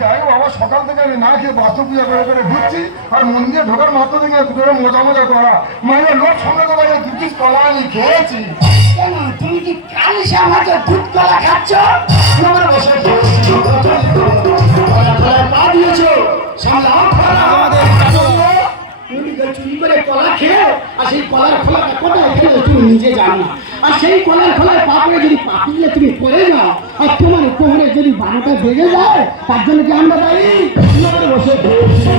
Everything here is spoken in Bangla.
দেখ বাবা, সকাল থেকে আমি না খেয়ে বাস্তু পূজা করে করে ঢুকছি, আর মন্দিরে ঢোকার মাত্র থেকে দুটো মজা মজা করা, মায়ের লোক সঙ্গে তো ভাই দু পিস কলা আমি খেয়েছি। কেন তুমি কি কালি আমাকে দুধ কলা খাচ্ছ? তোমার বসে খেয়েছি, পা দিয়েছো সামলাও। তুমি চুরি করে কলা খেয়ে আর সেই কলার খোলাটা কোথায় খেলে তুমি নিজে জানো না, আর সেই কলার খোলায় পা করে যদি পাতি দিয়ে তুমি পড়ে যাও আর তোমার কোমরে যদি 12টা বেজে যায়, তার জন্য কি আমরা দায়ী? বসে খেয়েছি।